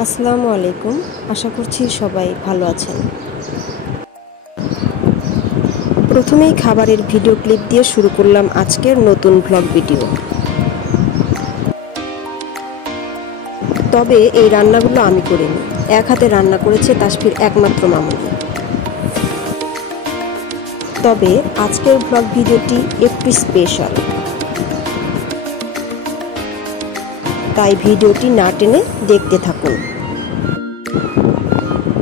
আসসালামু আলাইকুম। আশা করছি সবাই ভালো আছেন। প্রথমেই খাবারের ভিডিও ক্লিপ দিয়ে শুরু করলাম আজকের নতুন ভ্লগ ভিডিও। তবে এই রান্নাগুলো আমি করিনি, এক হাতে রান্না করেছে তাসফির একমাত্র মামুনি। তবে আজকের ভ্লগ ভিডিওটি একটু স্পেশাল, তাই ভিডিওটি না টেনে দেখতে থাকুন।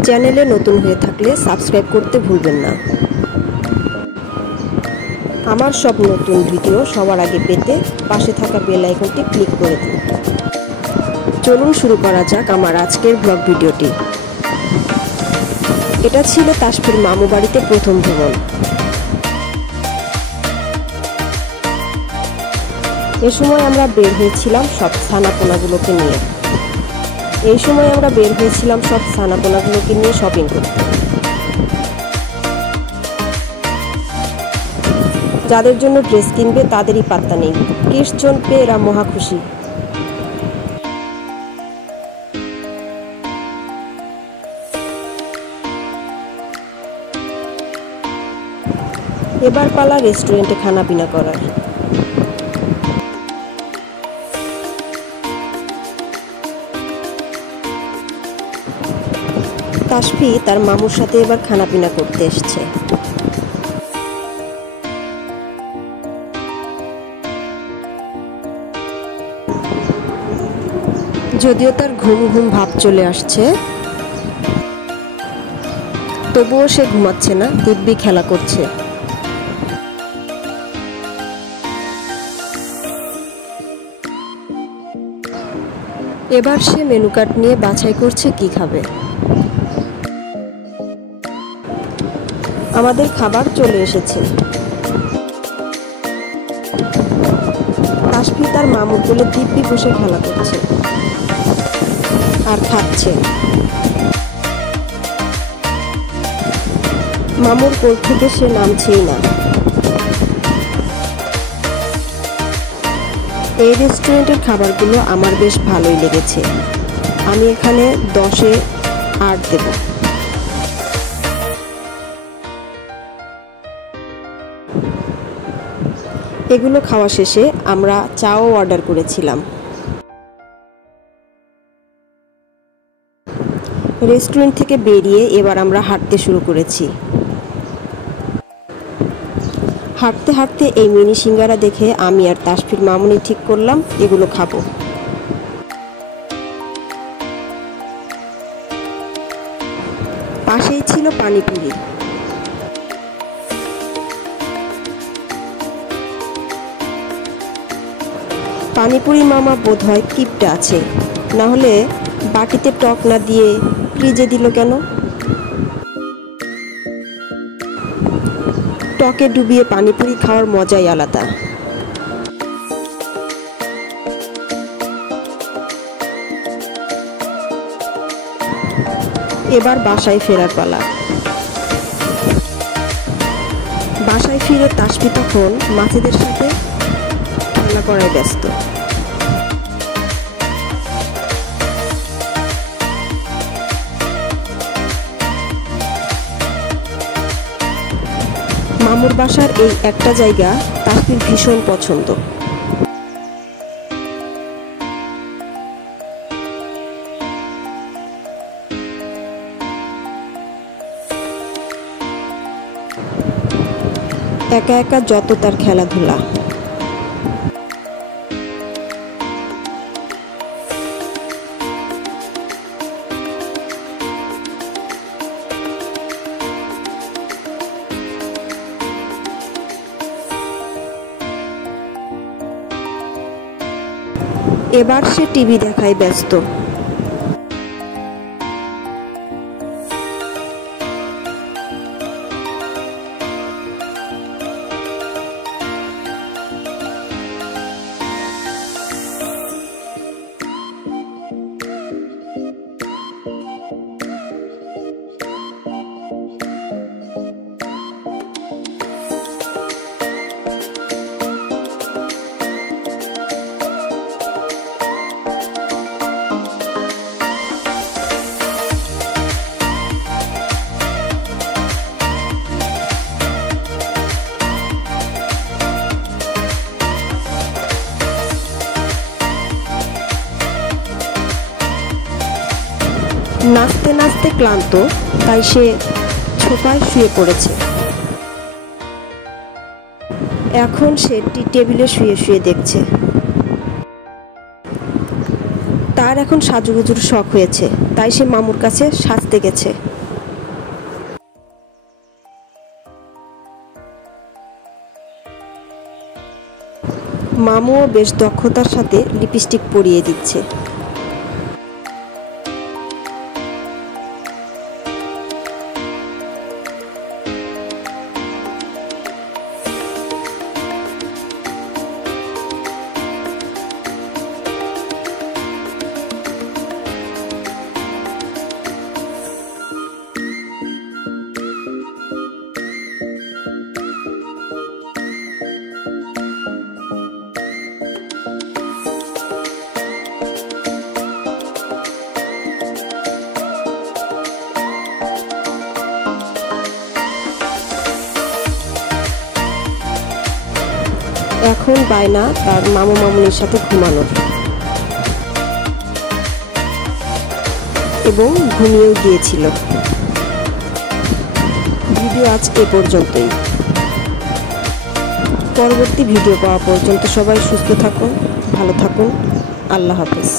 চ্যানেলে নতুন হয়ে থাকলে সাবস্ক্রাইব করতে ভুলবেন না। আমার সব নতুন ভিডিও সবার আগে পেতে পাশে থাকা বেল আইকনটি ক্লিক করে দিন। চলুন শুরু করা যাক আমার আজকের ব্লগ ভিডিওটি। এটা ছিল তাসফির মামু বাড়িতে প্রথম ভ্রমণ। এ সময় আমরা বের হয়েছিলাম সব ছানাপোনাগুলোকে নিয়ে শপিং করতে। যাদের জন্য ড্রেস কিনবে তাদেরই পাত্তা নেই, কিসজন পেয়ে এরা মহা খুশি। এবার পালা রেস্টুরেন্টে খানা পিনা করার। তাসফি তার মামুর সাথে এবার খানা পিনা করতে এসছে। যদিও তার ঘুম ঘুম ভাব চলে আসছে, তবুও সে ঘুমাচ্ছে না, দিব্যি খেলা করছে। এবার সে মেনু কার্ড নিয়ে বাছাই করছে কি খাবে। আমাদের খাবার চলে এসেছে। তাসফি তার মামুর কোলে দিব্যি বসে খেলা করছে আর খাচ্ছে। মামুর কোল থেকে সে নামছেই না। এই রেস্টুরেন্টের খাবারগুলো আমার বেশ ভালোই লেগেছে। আমি এখানে 10-এ 8 দেব। এগুলো খাওয়া শেষে আমরা চাও অর্ডার করেছিলাম। রেস্টুরেন্ট থেকে বেরিয়ে এবার আমরা হাঁটতে শুরু করেছি। হাঁটতে হাঁটতে এই মিনি সিঙ্গারা দেখে আমি আর তাসফির মামুনি ঠিক করলাম এগুলো খাবো। পাশেই ছিল পানিপুরি। পানিপুরি মামা বোধহয় কিপটা আছে, না হলে বাটিতে টক না দিয়ে ফ্রিজে দিল কেন? টকে ডুবিয়ে পানিপুরি খাওয়ার মজাই আলাদা। এবার বাসায় ফেরার পালা। বাসায় ফিরে তাসফি তখন মাছেদের সাথে খেলা করায় ব্যস্ত। মামুর বাসার এই একটা জায়গা তাসফির ভীষণ পছন্দ। একা একা যত তার খেলাধুলা। এবার সে টিভি দেখায় ব্যস্ত। নাচতে নাচতে ক্লান্ত, তাই সে সোফায় শুয়ে পড়েছে। এখন সে টি টেবিলে শুয়ে শুয়ে দেখছে। তার এখন সাজুগুজুর শখ হয়েছে, তাই সে মামুর কাছে সাজতে গেছে। মামুও বেশ দক্ষতার সাথে লিপস্টিক পরিয়ে দিচ্ছে। এখন বায়না তার মামু মামুনির সাথে ঘুমানোর, এবং ঘুমিয়েও গিয়েছিল। ভিডিও আজ এ পর্যন্তই। পরবর্তী ভিডিও পাওয়া পর্যন্ত সবাই সুস্থ থাকুন, ভালো থাকুন। আল্লাহ হাফেজ।